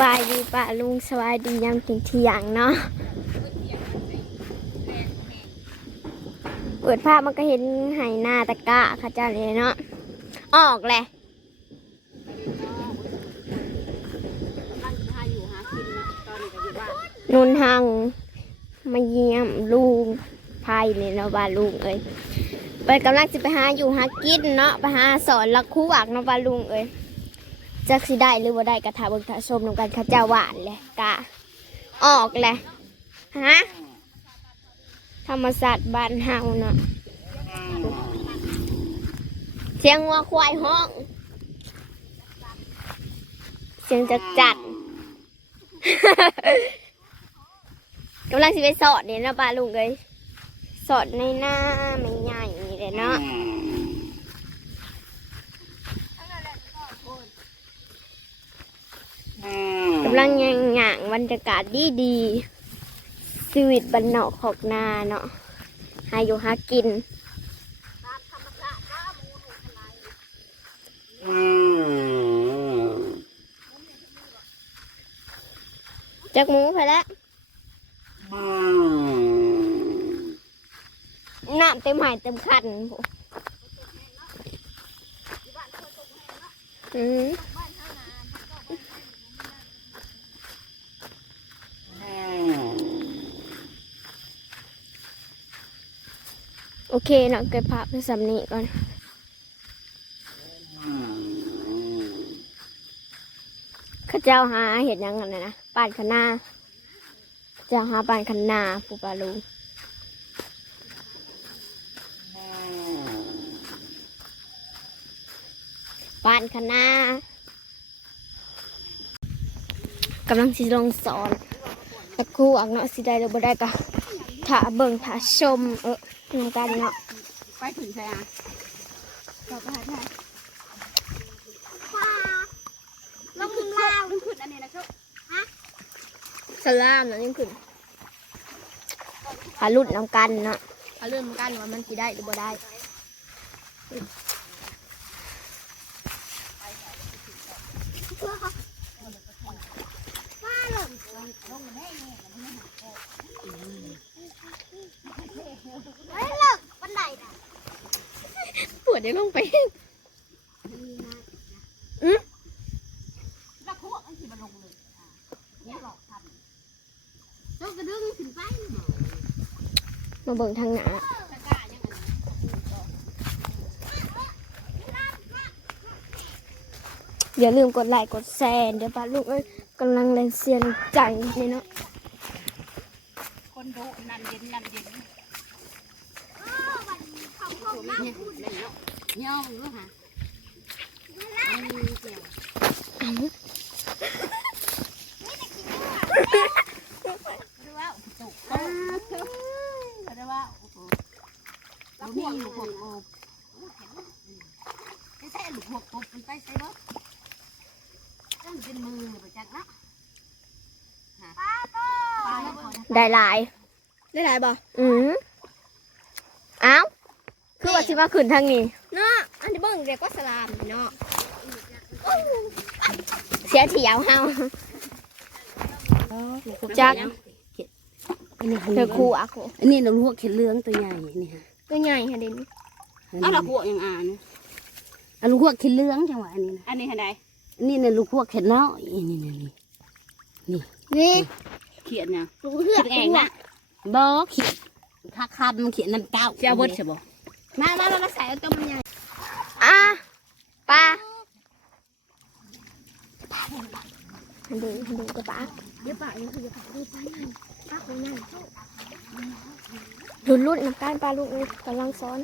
บายดีป้าลุงสบายดียามเที่ยงเที่ยงเนาะเปิดภาพมันก็เห็นไหหน้าตะกร้าค่ะเจ้าเลยเนาะออกแหละตั้งท่าอยู่หากินนะตอนนี้ก็อยู่บ้านนุนหังมาเยี่ยมลุงพายเนี่ยนะบาลุงเอ้ยไปกำลังจะไปหาอยู่หากินเนาะไปหาสอนลักคู่อักนะบาลุงเอ้ย จักสิได้หรือว่าได้กระทาเบิกทาชมนำกันข้าเจ้าหวานเลยกะออกแหละฮะธรรมศาสตร์บ้านเฮาเนาะเสียงวัวควายห้อง เสียงจักจัดกำลังสิไปสอดเนี่ยนะป้าลุงเลยสอดในหน้าไม่ใหญ่นี่เลยเนาะกำลังยังหย่างบรรยากาศดีดีๆชีวิตบรรนอกขอกนาเนาะหาอยู่หากินจักหมูไปแล้วน้ำเต็มหายเต็มคันโหอืมโอ เคเนาะเก็บภาพไปสำนีก่อนข้าเจ้าหาเห็ดยังกันนะนะป่านคะนาเจ้าหาป่านคะนาปูปลาลูป่านคะนากำลังสิลงสอนตะครู่อักเนาะสิได้หรือบ่ได้ก็ถ้าเบิ่งถ้าชมเออ นำกันเนาะไปถึงใช่ไหมกลับมาหาไทยลงลาวลงขึ้นอันนี้นะชุบสลามเนาะยังขึ้นหารุ่นนำกันเนาะหารุ่นนำกันว่ามันสิได้หรือบ่ได้ปวดเดี๋ย วลงไปอืมแล้วเขาบอกอันที่มันลงเลยอ่านี่หลอกทันมาเบิ่งทางหนาตะกร้ายังไงอย่าลืมกดไลค์กดแชร์เดี๋ยวป้าลูกเอ้ยกำลังแรงเสียนใจนี่เนาะคนดูนั่นเย็นนั่นเย็น เนี่ยเนี่ยเนา สิมาขึ้นทางนี้ เนาะอันนี้เบิ่งเรียกว่าสลามเนาะเสียเถียวเฮาจักเธอครูอะครูอันนี้เราลวกเข็ดเลื้องตัวใหญ่นี่ฮะตัวใหญ่ค่ะเด่นเอาเราพวกยังอ่านเอาลูกพวกเข็ดเลื้องจังหวะอันนี้นะอันนี้ไหนอันนี้เนี่ยลูกพวกเข็ดน้อยนี่นี่นี่นี่เขียนเนี่ยลูกเหือกเองนะบอเขียนค่าคำมันเขียนน้ำเก้าเจ้าบดใช่บ่ มามามามาใส่เอาตัวมันใหญ่อะปลาหันดูหันดูกับปลาเดี๋ยวปากยังคือจะปากดูปลาใหญ่ปลาของใหญ่รุ่นรุ่นน้ำการปลาลูกนี่กำลังซ้อน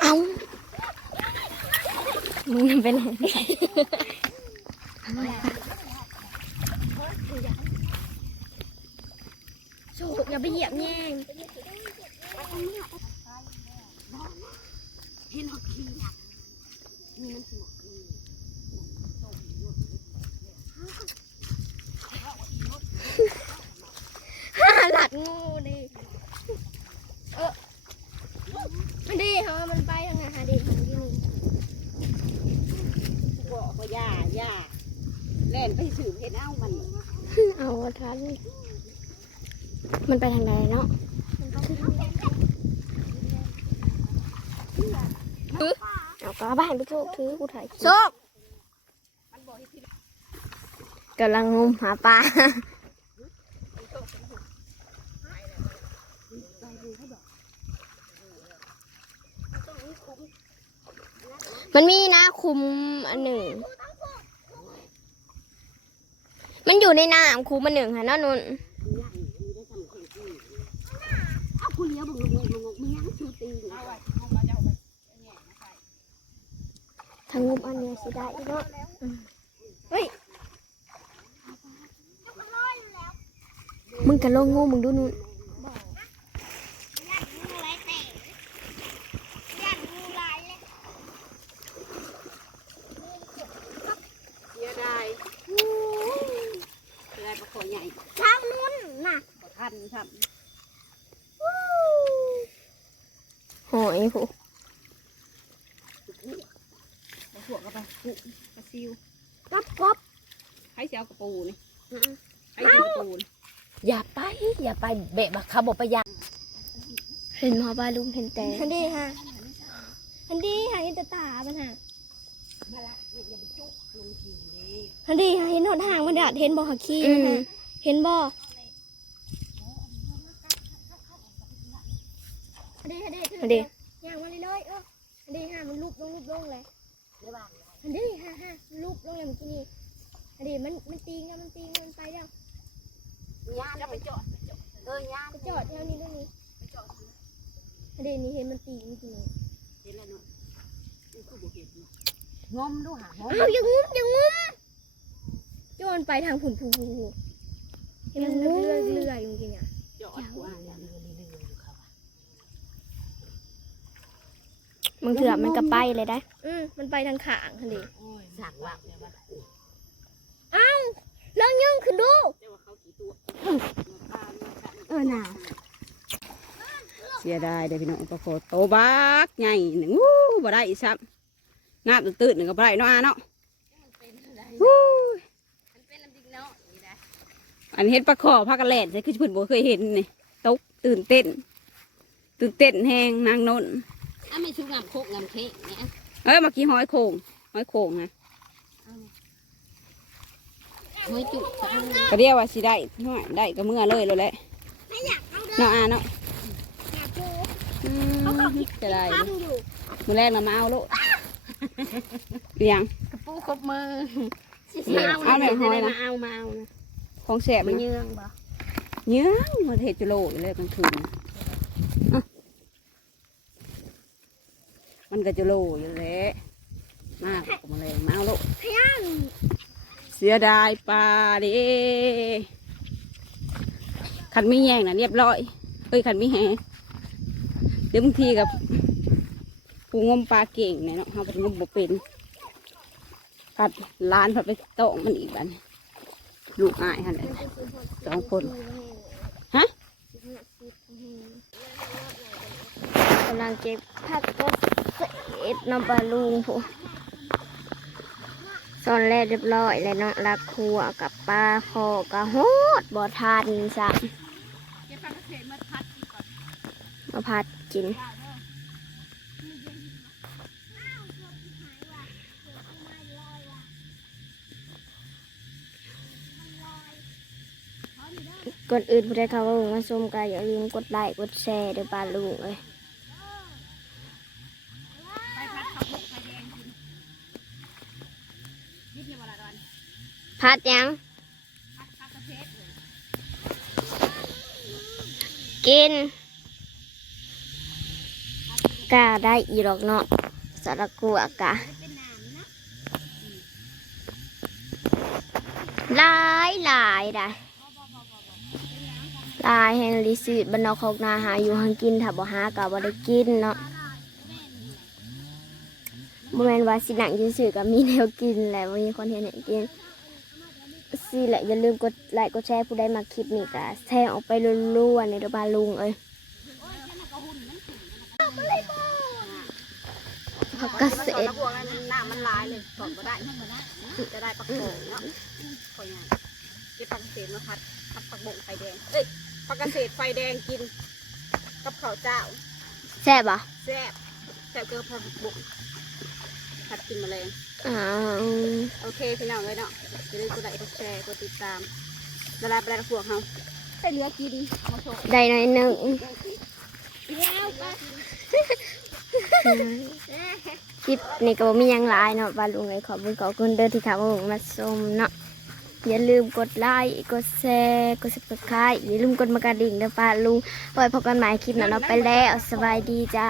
เอามึงเป็นไร อย่าไปเหยียบแย่งเห็นหอกีมัห้าหลัดงูดิเออมันดีเหรอมันไปยังไงนฮะดิทางที่นี่บอกว่าย่าย่าแล่นไปสืบเห็นเอ้ามัน เอาทัน มันไปทางใดเนาะเอาก็บ้านไปโชคถือกูถ่ายโชคกำลังงมหาปลามันมีนะคุมอันหนึ่ง มันอยู่ในน้ำคุมอันหนึ่งค่ะเนาะนุ่น เอาคุณเลี้ยวบึงลงลงลงมึงยังชูตีน ทางงมอันเนี้ยสิได้เนาะอืมเฮ้ย มึงกะลงงูมึงดูนุ่นเสียดายเสียดายปลาคอใหญ่ช้างนุ่นน่ะปลาทันครับหอยผู้ ปลาหัว ก็ปลาปุปลาซิวกบกบใครเสียเอากระปูนี่ใครเสียกระปูนี่อย่าไป อย่าไปเบะบักเขาบอกไปยาเห็นหมอปลาลุงเห็นแต่อันดีค่ะอันดีค่ะเห็นแต่ตามันค่ะอันดีค่ะเห็นหดห่างมันดัดเห็นบ่อขี้อืมันมค่ะเห็นบ่อันดีอันดีอันดีอย่างมาเลยๆเอออันดีค่ะมันลุบลงลุบลงเลย อันดีค่ะค่ะลุบลงเลยเมื่อกี้นี่อันดีมันมันตีกันมันตีกันมันไปแล้วย่านไปจอดเออย่านไปจอดแถวนี้ด้วยนี่อันดีนี่เห็นมันตีเมื่อกี้นี่เห็นแล้วเนาะนี่คือบ่เห็นเนาะงมดูหาอ้าวอย่างงุ้มอย่างงุ้มโจนไปทางผุนผูผูผูเห็นมันเลื่อยเลื่อยจริงๆอะจอดกว่าเนี่ย มึงเถื่อมันก็ไปเลยได้ อืมมันไปทางขางคันดีสั่งว่าลองยื่งขึ้นดูเจ้าว่าเขากี่ตัวเออน่ะเสียดายเด้อพี่น้องปลาคอโตบักใหญ่หนึ่งวู้บ่ได้อีสับน้ำตื้นๆหนึ่งก็บ่ได้เนาะอาเนาะวู้อันเห็นปลาคอพากันแล่นใช่คือเพิ่นบ่เคยเห็นนี่ตกตื่นเต้น ตื่นเต้นแฮงนางนน อะไม่ชุกงามโคกงามเค้กเนี่ยเอ้ยเมื่อกี้หอยโข่งหอยโข่งนะห้อยจุกจะเอาก็เรียกว่าสิได้น้อยได้ก็เมื่อเลยเลยแหละเนาะอาเนาะอยากดูอืมจะได้ทำอยู่มือแรกเรามาเอาโลดเรียง กระปูครบมือเอาหน่อยหอยนะมาเอามาเอานะของแสบมัมันนเยืองบ่ เนื้อมันเห็ดจุโลอยู่เลยกลางคืนอะมัน ก็จุโลอยู่เลยมากกว่ามาเลยมาเอาโลดพยันเสียดายปลาเดิขันไม่แย่งนะเรียบร้อยเอ้ยขันไม่แหเดี๋ยวบางทีกับปูงมปลาเก่งเนี่ยเนาะเขาเป็นงมบ่เป็นกัดล้านเขาไปโตะมันอีกบัดนลูกอายฮะเนี่ยสองคน ฮะ กำลังเก็บผักก็เอ็ดน้ำปลาลุงผู้ตอนแรกเรียบร้อยเลยเนาะลักครัวกับปลาคอกระโหดบ่ทันสักมาพัดกินก่อนอื่นผู้ใดเข้ามาเบิ่งมาชมก็อย่าลืมกดไลค์กดแชร์เด้อปลาลุงเอ้ย พัดยังกินกาได้อีหรอกเนาะสารกัวกะหลายหลายได้ลายแห่งลิสิบรรนอกของนาหาอยู่หังกินถ้าบ่หาก็บ่ได้กินเนาะบ่แม่นว่าสิหนังกินสื่อก็มีแนวกินแหละบ่มีคนเห็นให้กิน สิแหละอย่าลืมกดไลค์กดแชร์ผู้ใดมาคลิปนี้ก็แชร์ออกไปรัวๆในเด้อบาลุงเอ้ยเผักเกษตรตะบวงนั้นน้ำมันลายเลยถอดมาได้จะได้ปักโป่งเนาะขออย่างเก็บผักเกษตรมาพัดพัดผักบงไฟแดงเอ้ยผักเกษตรไฟแดงกิน กับข้าวเจ้าแซ่บอะแซ่บแซ่บเกินผักบง ผัดกินแมลงอ่าโอเคพี่น้องเลยเนาะอย่าลืมกดไลค์กดแชร์กดติดตามละลายไปแล้วพวกเขาได้เหลือกินมาโชว์ได้หน่อยหนึ่งแล้วไปคลิปนี่ก็บ่มีหยังหลายเนาะว่าลุงเลยขอบคุณขอบคุณเด้อที่เข้ามาเบิ่งมาชมเนาะอย่าลืมกดไลค์กดแชร์กด subscribe อย่าลืมกดมากระดิ่งเด้อป้าลุงไว้พบกันใหม่คลิปหน้าเนาะไปแล้วสบายดีจ้า